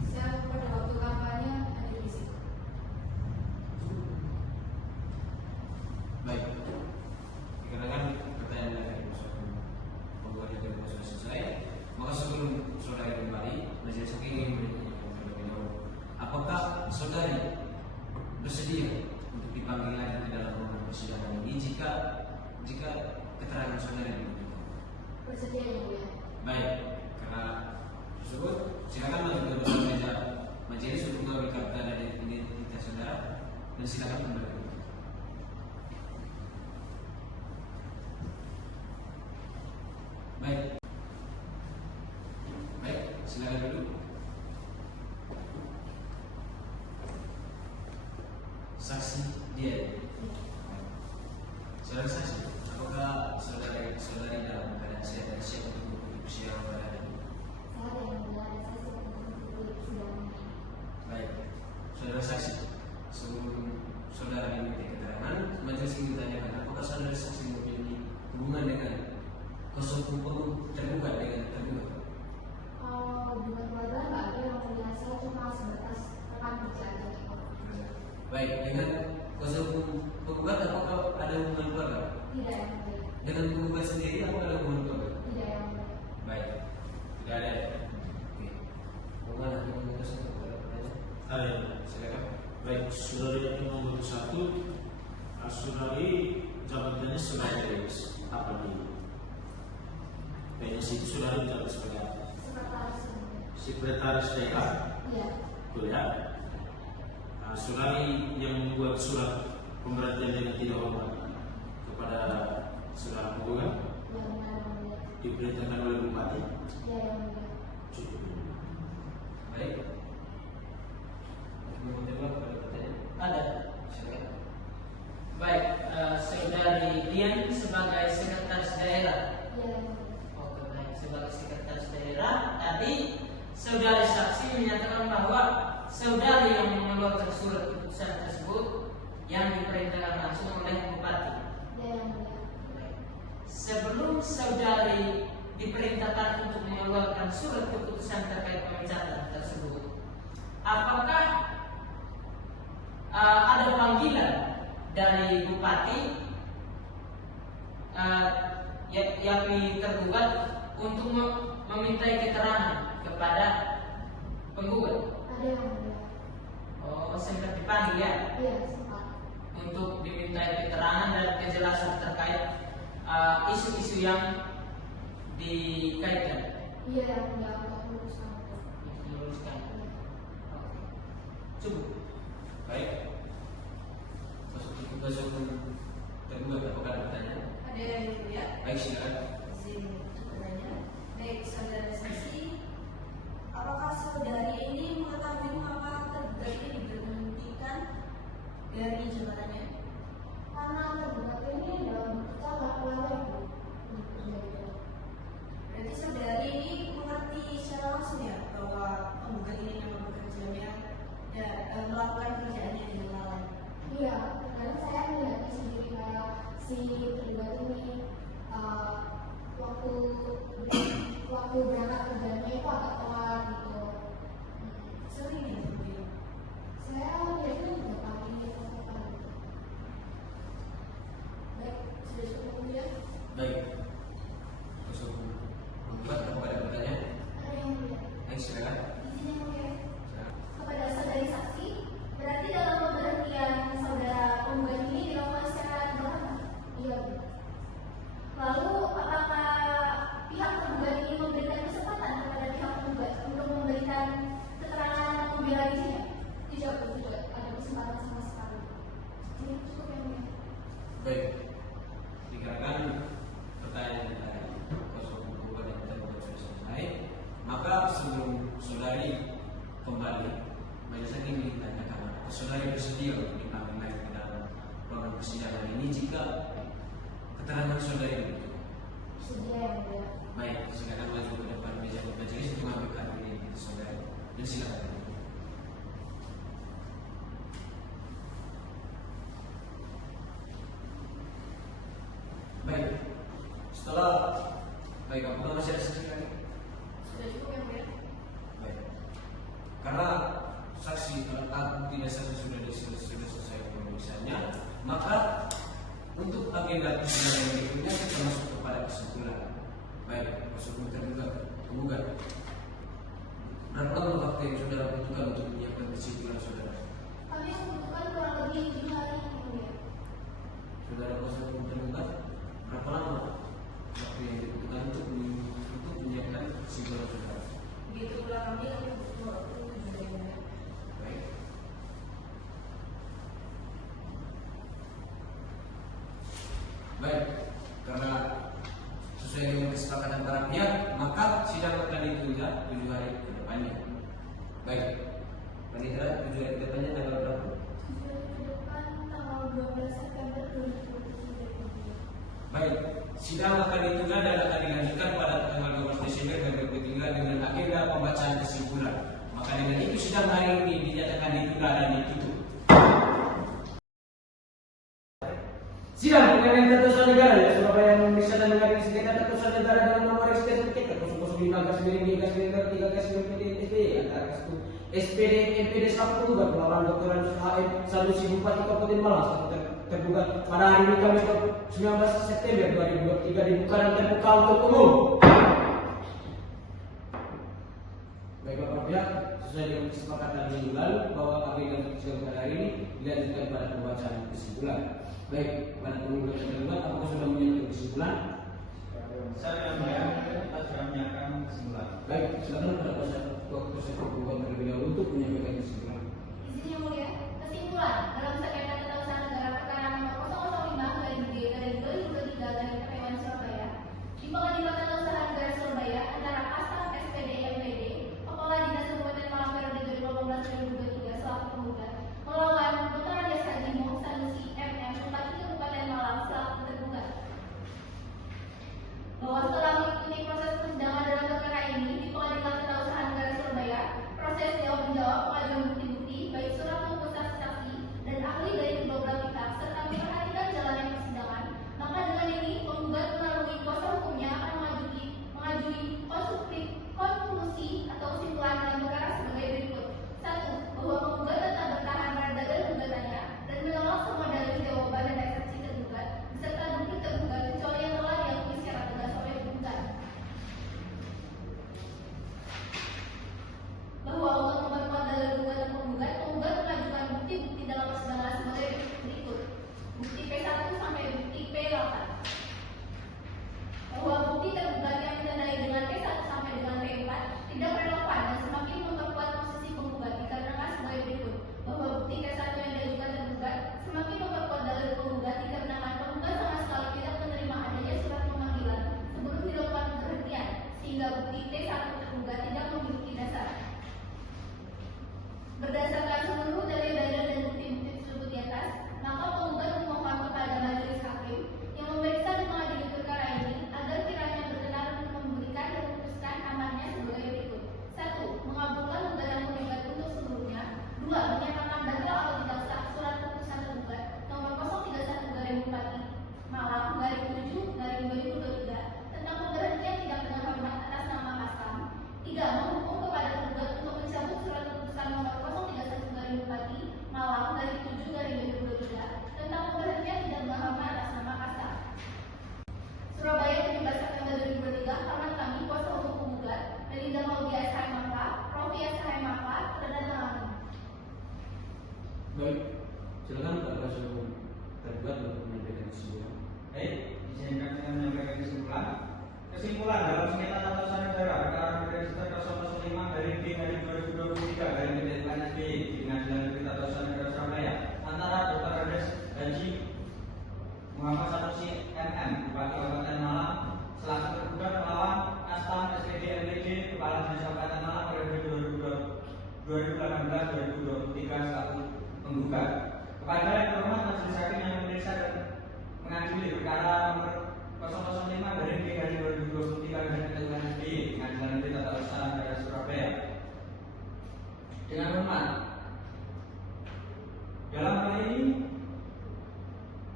Saya pada waktu kampanye hadir di situ. Baik. Dikarenakan pertanyaan dari kuasa hukum penggugat yang tidak sudah selesai, maka sebelum saudari kembali, majelis hakim ingin menanyakan terlebih dahulu, apakah saudari bersedia untuk dipanggil lagi ke dalam ruang persidangan ini jika keterangan saudari dibutuhkan? Bersedia yang mulia. Baik, karena tersebut silakan maju ke depan meja majelis untuk mengambil kartu tanda identitas saudara dan silakan kembali. Baik. Baik, silakan duduk. Saksi dia. apakah saudara saksi memiliki hubungan dengan kuasa hukum tergugat dengan tergugat? Hubungan keluarga nggak ada yang mulia, saya cuma sebatas rekan kerja aja. Baik, dengan kuasa hukum penggugat apakah ada hubungan keluarga? Tidak yang mulia. Dengan penggugat sendiri apakah ada hubungan keluarga? Tidak yang mulia. Baik, tidak ada. Oke. Hubungan hakim memutus untuk pertanyaan. Ada. Silakan. Baik, saudari yang nomor 1, saudari jabatannya sebagai apa di PNS itu saudari menjabat sebagai apa? Sekretaris yang mulia. Sekretaris daerah. Iya. Betul ya. Saudari yang membuat surat pemberhentian dengan tidak hormat kepada saudara penggugat Iya benar yang mulia. diperintahkan oleh bupati. Iya yang mulia. Cukup. Baik. Mau menjawab pada pertanyaan? Ada. Silakan. Baik, saudari Dian sebagai sekretaris daerah. Iya yang mulia. Oke, baik. Sebagai sekretaris daerah, tadi saudari saksi menyatakan bahwa saudari yang mengeluarkan surat keputusan tersebut yang diperintahkan langsung oleh bupati. Iya yang mulia. Sebelum saudari diperintahkan untuk mengeluarkan surat keputusan terkait pemecatan tersebut, apakah ada panggilan dari bupati yakni tergugat untuk memintai keterangan kepada penggugat? Ada yang mulia. Oh, sempat dipanggil ya Iya sempat. untuk dimintai keterangan dan kejelasan terkait isu-isu yang dikaitkan. Iya yang mulia untuk urusan itu. Diluruskan. Iya. Oke. Cukup. Baik. Kuasa hukum tergugat apakah ada pertanyaan? Ada yang mulia. Baik, silakan. Izin untuk bertanya. Baik, saudara saksi, apakah saudari ini mengetahui mengapa tergugat ini diberhentikan dari jabatannya? Karena tergugat ini dalam berbicara keluarga itu. Berarti saudari ini mengerti secara langsung ya bahwa penggugat ini memang bekerjanya dan melakukan kerjaannya dengan lalai. Iya, karena saya melihatnya sendiri kayak si tergugat ini waktu berangkat kerjanya itu agak telat gitu. Sering ya seperti itu. Saya lihatnya juga pagi gitu. Baik, sudah cukup ya. Baik. Kuasa hukum penggugat apakah ada pertanyaan? Ada yang mulia. Baik, silakan. Izin yang mulia. Silakan. Kepada saudari saksi, berarti dalam pemberhentian saudara penggugat ini dilakukan secara tidak hormat? Iya, Bu. Lalu apakah pihak penggugat ini memberikan kesempatan kepada pihak penggugat untuk memberikan keterangan atau membela dirinya? Tidak, Bu. Tidak ada kesempatan sama sekali. Ini cukup yang mulia. Baik. Dikarenakan pertanyaan dari kuasa hukum penggugat yang tergugat sudah selesai, maka sebelum saudari kembali majelis hakim ingin tanyakan apakah saudari bersedia untuk dipanggil lagi ke dalam ruangan persidangan ini jika keterangan saudari begitu. Sedia yang mulia. Baik, silakan maju ke depan meja majelis untuk mengambil kartu ini saudari. Dan silakan. Baik. Setelah baik, apakah masih ada saksi lagi? Sudah cukup yang mulia. Baik. Karena saksi alat tidak saksi sudah selesai pemeriksaannya, maka untuk agenda persidangan yang berikutnya kita masuk kepada kesimpulan. Baik, kesimpulan tergugat, penggugat. Berapa lama waktu yang saudara butuhkan untuk menyiapkan kesimpulan saudara? Kami membutuhkan kurang lebih 7 hari yang mulia. Saudara kuasa hukum tergugat, berapa lama waktu yang dibutuhkan untuk menyiapkan kesimpulan saudara? Begitu pula kami butuh waktu 7 hari yang mulia. Baik. Baik, karena sesuai dengan kesepakatan para pihak, maka sidang akan ditunda 7 hari ke depannya. Baik, Panitera 7 hari ke depannya tanggal berapa? Sudah ke depan tanggal 12 September 2023. Baik, sidang akan ditunda dan akan dilanjutkan pada tanggal 12 Desember 2023 dengan agenda pembacaan kesimpulan. Maka dengan itu sidang hari ini dinyatakan ditunda dan ditutup. Sidang pengadilan tata usaha negara ya Surabaya memeriksa dan mengadili sengketa tata usaha negara dengan nomor registrasi sengketa 005/3/3/SPDMPD antara SPD MPD 1 tergugat melawan Dr. HM Sanusi Bupati Kabupaten Malang tergugat pada hari ini Kamis 19 September 2023 dibuka dan terbuka untuk umum. Baik Bapak pihak, sesuai dengan kesepakatan minggu lalu bahwa agenda persidangan hari ini dilanjutkan pada pembacaan kesimpulan. Baik, pada penggugat dan tergugat, apakah sudah menyiapkan kesimpulan? Saya sudah menyiapkan kesimpulan. Baik, silakan pada proses penggugat terlebih dahulu untuk menyampaikan kesimpulan. Izin yang mulia, kesimpulan dalam sengketa tata usaha negara perkara nomor 005/2023/PWN Surabaya di Pengadilan Tata Usaha Negara Surabaya antara Kastam SPD MPD Kepala Dinas Kabupaten Malang periode 2018-2023 selaku penggugat melawan Dr. Andes Hajimo Sanusi MM Bupati Kabupaten Malang selaku tergugat bahwa setelah mengikuti proses persidangan dalam perkara ini di Pengadilan Tata Usaha Negara Surabaya, proses jawab menjawab pengajuan bukti-bukti baik surat maupun saksi dan ahli dari kedua belah pihak serta memperhatikan jalannya persidangan, maka dengan ini penggugat melalui kuasa hukumnya akan mengajui konklusi atau kesimpulan dalam perkara sebagai berikut. 1. Bahwa penggugat tetap bertahan pada dalil gugatannya dan menolak semua dalil jawaban dan eksepsi tergugat beserta bukti tergugat kecuali yang telah diakui secara tegas oleh penggugat. Bahwa untuk memperkuat dalil gugatan penggugat mengajukan bukti-bukti dalam persidangan sebagai berikut. Bukti P1 sampai bukti P8. Bahwa bukti tergugat yang ditandai dengan P1 sampai dengan P4 tidak relevan dan semakin memperkuat posisi penggugat dikarenakan sebagai berikut. Bahwa bukti P1 yang diajukan tergugat semakin memperkuat dalil penggugat dikarenakan penggugat sama sekali tidak menerima adanya surat pemanggilan sebelum dilakukan pemberhentian sehingga bukti T1 tergugat tidak memiliki dasar. Berdasarkan seluruh dalil-dalil dan bukti-bukti tersebut di atas, maka penggugat memohon kepada majelis hakim yang memeriksa dan mengadili perkara ini agar kiranya berkenan untuk memberikan dan memutuskan amannya sebagai berikut. 1. Mengabulkan gugatan penggugat untuk seluruhnya. 2. Menyatakan batal atau tidak sah surat keputusan tergugat nomor 031/Bupati Malang /7/2023 tentang pemberhentian tindak dengan hormat atas nama Kastam. 3. Menghukum kepada tergugat untuk mencabut surat keputusan nomor 031/Bupati Malang /7/2023 tentang pemberhentian tindak dengan hormat atas nama Kastam. Surabaya 17 September 2023 karena kami kuasa hukum penggugat Melinda Maudia SHM Profi SHM terdatangan. Baik, silakan pada proses hukum tergugat untuk menyampaikan kesimpulan. Baik, izinkan saya menyampaikan kesimpulan. Kesimpulan dalam sengketa tata usaha negara perkara nomor register 005/2023/PWN di Pengadilan Negeri Tata Usaha Negara Surabaya antara Dr. Andes Haji Muhammad Sanusi MM Bupati Kabupaten Malang selaku tergugat melawan Kastam SPD MPD Kepala Dinas Kabupaten Malang periode 2018-2023 selaku penggugat. Kepada yang terhormat majelis hakim yang memeriksa dan mengadili perkara nomor 005/2023 Pengadilan Negeri Tata Usaha Negara Surabaya. Dengan hormat, dalam hal ini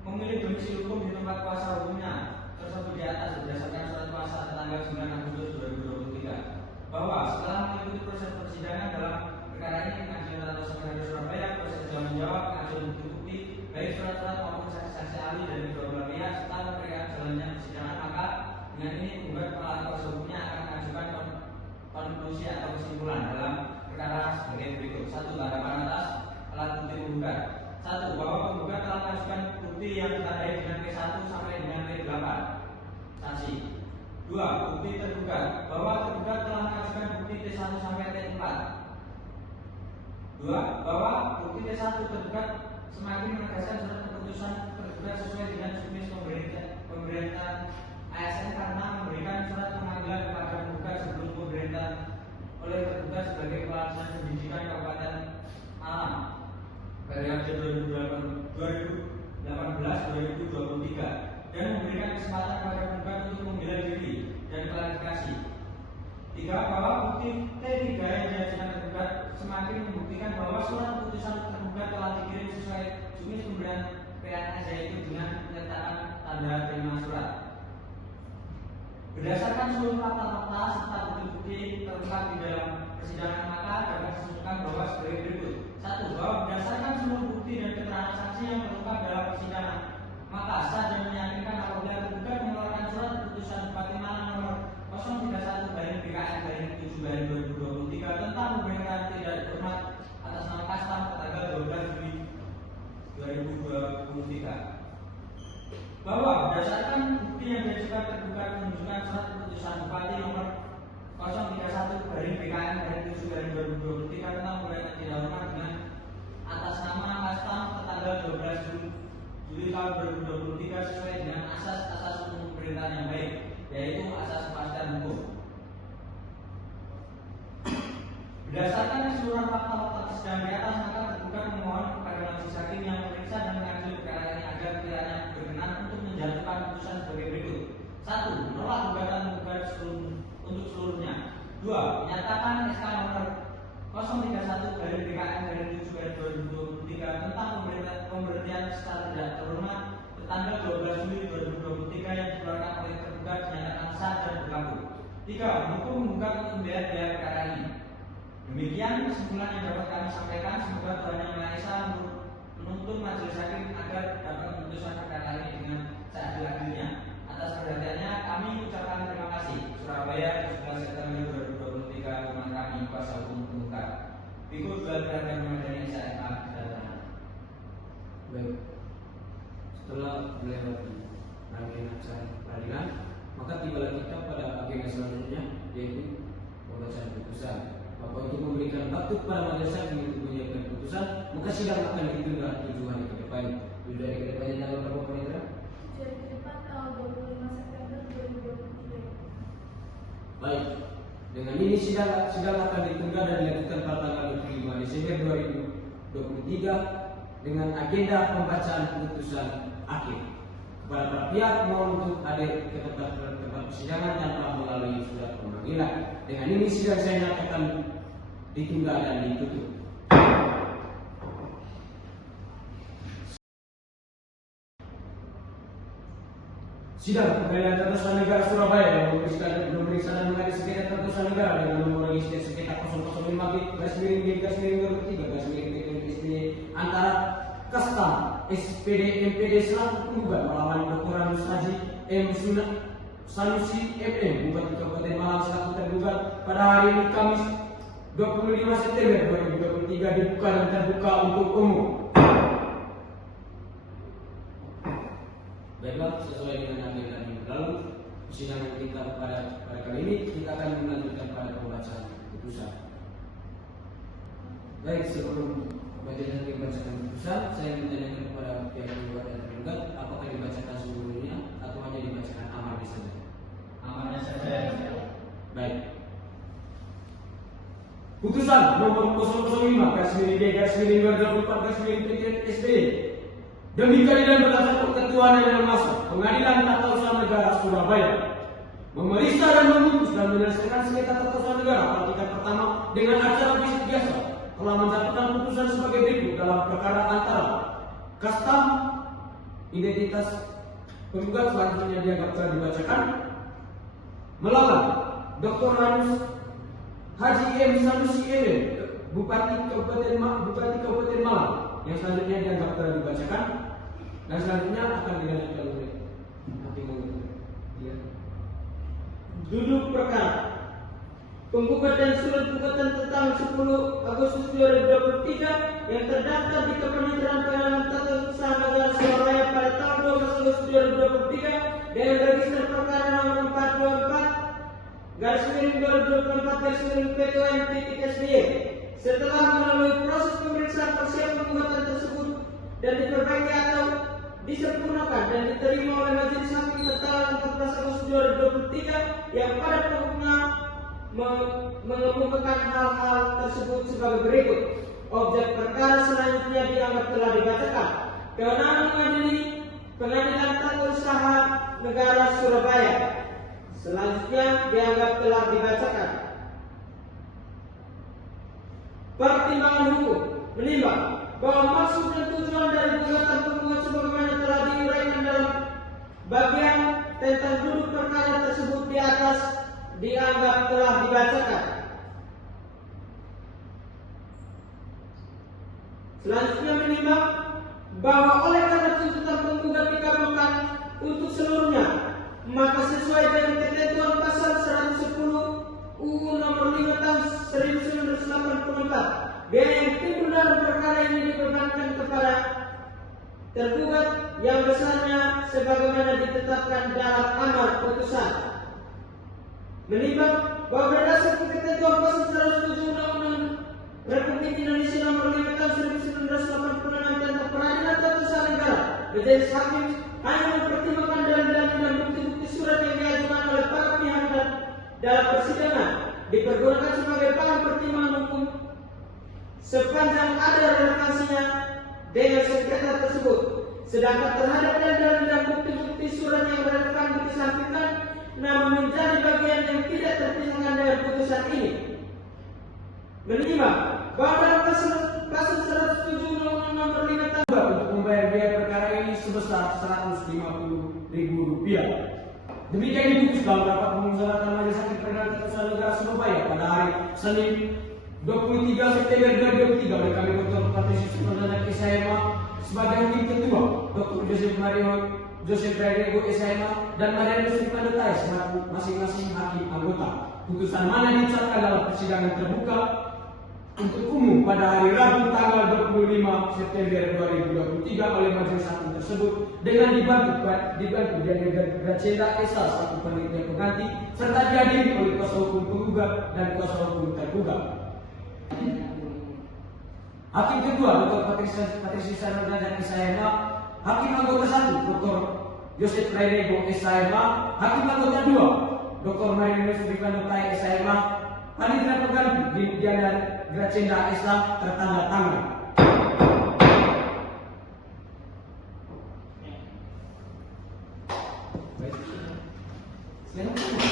memilih domisili hukum di tempat kuasa hukumnya tersebut di atas berdasarkan surat kuasa tanggal 9 Agustus 2023 bahwa setelah mengikuti proses persidangan dalam perkara ini Pengadilan Tata Usaha Negara Surabaya proses jawab menjawab pengajuan bukti baik surat-surat maupun saksi-saksi ahli dari kedua belah pihak serta memberikan jalannya persidangan, maka dengan ini penggugat melalui kuasa hukumnya akan mengajukan konklusi atau kesimpulan dalam perkara sebagai berikut. 1. Tanggapan atas alat bukti penggugat. 1. Bahwa penggugat telah mengajukan bukti yang ditandai dengan P1 sampai dengan P8 saksi. 2. Bukti tergugat bahwa tergugat telah mengajukan bukti T1 sampai T4. 2. Bahwa bukti T1 tergugat semakin menegaskan surat keputusan tergugat sesuai dengan jenis pemerintahan ASN karena memberikan surat pemanggilan kepada penggugat sebelum pemerintahan oleh tergugat sebagai Kepala Dinas Pendidikan Kabupaten Malang periode 2018-2023 dan memberikan kesempatan kepada penggugat untuk membela diri dan klarifikasi. 3. Bahwa bukti T3 yang diajukan tergugat semakin membuktikan bahwa surat keputusan tergugat telah dikirim sesuai jenis pemberian P PNS yaitu dengan menyertakan tanda terima surat. Berdasarkan seluruh fakta-fakta serta bukti-bukti terungkap di dalam persidangan, maka dapat disebutkan bahwa sebagai berikut. 1. Bahwa berdasarkan seluruh bukti dan keterangan saksi yang terungkap dalam persidangan, maka sah dan meyakinkan apabila tergugat mengeluarkan surat keputusan Bupati Malang nomor 031/PKN/7/2023 tentang pemerintahan tidak hormat atas nama Kastam tanggal 12 Juli 2023. Bahwa berdasarkan bukti yang diajukan tergugat menunjukkan surat keputusan Bupati nomor 031/PKN/7/2023 tentang pemerintahan tidak hormat dengan atas nama Kastam tanggal 12 Juli tahun 2023 sesuai dengan asas-asas umum pemerintahan yang baik, yaitu asas kepastian hukum. Berdasarkan keseluruhan fakta-fakta persidangan di atas, maka tergugat memohon kepada majelis hakim yang memeriksa dan mengadili perkara ini agar kiranya berkenan untuk menjatuhkan putusan sebagai berikut. 1. Menolak gugatan tergugat untuk seluruhnya. 2. Menyatakan SK nomor 031/PKN/7/2023 tentang pemberhentian secara tidak terhormat tanggal 12 Juli 2023 yang dikeluarkan oleh tergugat dinyatakan sah dan berlaku. 3. Mendukung menggugat untuk membayar biaya perkara ini. Demikian kesimpulan yang dapat kami sampaikan. Semoga Tuhan Yang Maha Esa menuntun majelis hakim agar dapat memutuskan perkara ini dengan seadil-adilnya. Atas perhatiannya kami ucapkan terima kasih. Surabaya, 17 September 2023. Teman kami kuasa hukum penggugat. Berikut juga terhadap Madani SMA kedatangan. Baik. Setelah melewati rangkaian acara peradilan, maka tibalah kita pada agenda selanjutnya, yaitu pembacaan putusan. Maka untuk memberikan waktu kepada majelis hakim untuk menyiapkan putusan, maka sidang akan ditunda 7 hari ke depan. 7 hari ke depannya tanggal berapa, Pak Indra? 7 hari ke depan tanggal 25 September 2023. Baik. Dengan ini sidang akan ditunda dan dilakukan pada tanggal 25 Desember 2023 dengan agenda pembacaan putusan akhir. Kepada para pihak mohon untuk hadir ke tempat persidangan tanpa melalui surat pemanggilan. Dengan ini sidang saya nyatakan ditunda dan ditutup. Sidang Pengadilan Tata Usaha Negara Surabaya yang memeriksa dan mengadili sengketa tata usaha negara dengan nomor registrasi sengketa 005/2023/SPD antara Kastam SPD MPD selaku penggugat melawan Dr. Ranus Haji M. Sanusi MM Bupati Kabupaten Malang selaku tergugat pada hari ini Kamis 25 September 2023 dibuka dan terbuka untuk umum. Baiklah, sesuai dengan agenda minggu lalu, persidangan kita pada kali ini kita akan melanjutkan pada pembacaan putusan. Baik, sebelum pembacaan dibacakan putusan, saya menanyakan kepada pihak penggugat dan tergugat, apakah dibacakan seluruhnya atau hanya dibacakan amarnya saja? Amarnya saja. Baik. Putusan nomor 005/2024/SPD demi keadilan berdasarkan ketuhanan yang Maha Esa, Pengadilan Tata Usaha Negara Surabaya memeriksa dan memutus dan menyelesaikan sengketa tata usaha negara pada tingkat pertama dengan acara fisik biasa telah menjatuhkan putusan sebagai berikut dalam perkara antara Kastam identitas penggugat selanjutnya dianggap telah dibacakan melawan Dr. Ranus Haji M. Sanusi MM Bupati Kabupaten Malang yang selanjutnya dianggap telah dibacakan dan selanjutnya akan dilanjutkan oleh hakim menuntut. Duduk perkara. Penggugat dan surat gugatan tentang 10 Agustus 2023 yang terdaftar di Kementerian Pengadilan Tata Usaha Negara Surabaya pada tahun 12 Agustus 2023 dengan register perkara nomor 424/2024/PTN-SBY setelah melalui proses pemeriksaan persiapan gugatan tersebut dan diperbaiki atau disempurnakan dan diterima oleh majelis hakim tertanggal 14 Agustus 2023 yang pada pokoknya mengemukakan hal-hal tersebut sebagai berikut. Objek perkara selanjutnya dianggap telah dibacakan. Kewenangan mengadili Pengadilan Tata Usaha Negara Surabaya selanjutnya dianggap telah dibacakan. Pertimbangan hukum menimbang bahwa maksud dan tujuan dari gugatan penggugat sebagaimana telah diuraikan dalam bagian tentang duduk perkara tersebut di atas dianggap telah dibacakan. Selanjutnya menimbang bahwa oleh karena tuntutan penggugat dikabulkan untuk seluruhnya, maka sesuai dengan ketentuan pasal 110 UU Nomor 5 Tahun 1984, biaya yang timbul dalam perkara ini dibebankan kepada tergugat yang besarnya sebagaimana ditetapkan dalam amar putusan. Menimbang bahwa berdasarkan ketentuan pasal 107 Undang-Undang Republik Indonesia Nomor 5 Tahun 1986 tentang peradilan tata usaha negara, majelis hakim hanya mempertimbangkan dalil-dalil dan bukti-bukti surat yang diajukan oleh para pihak dan dalam persidangan dipergunakan sebagai bahan pertimbangan hukum sepanjang ada relevansinya dengan sengketa tersebut. Sedangkan terhadap dalil-dalil dan bukti-bukti surat yang relevan dikesampingkan, namun menjadi bagian yang tidak terpisahkan dari putusan ini. Menimbang bahwa dalam pasal 107 Undang-Undang Nomor 5 Tahun untuk membayar biaya perkara ini sebesar Rp150.000. Demikian diputus dalam rapat pemusyawaratan Majelis Hakim Pengadilan Tata Usaha Negara Surabaya pada hari Senin 23 September 2023 oleh kami Dr. Patrisius Perdana SHMA sebagai hakim ketua, Dr. Joseph Mario Joseph Rego SHMA dan Marianus Ripandotai selaku masing-masing hakim anggota. Putusan mana diucapkan dalam persidangan terbuka untuk umum pada hari Rabu tanggal 25 September 2023 oleh majelis hakim tersebut dengan dibantu dari Gracenda Esa selaku peneliti pengganti serta dihadiri oleh kuasa hukum penggugat dan kuasa hukum tergugat. Hakim kedua Dr. Patrisius Perdana SHMA, hakim anggota 1 Dr. Joseph Rego SHMA, hakim anggota 2 Dr. Marianus Ripandotai SHMA, panitia pengganti dan Gracenda Esa tertanda tangan. Baik.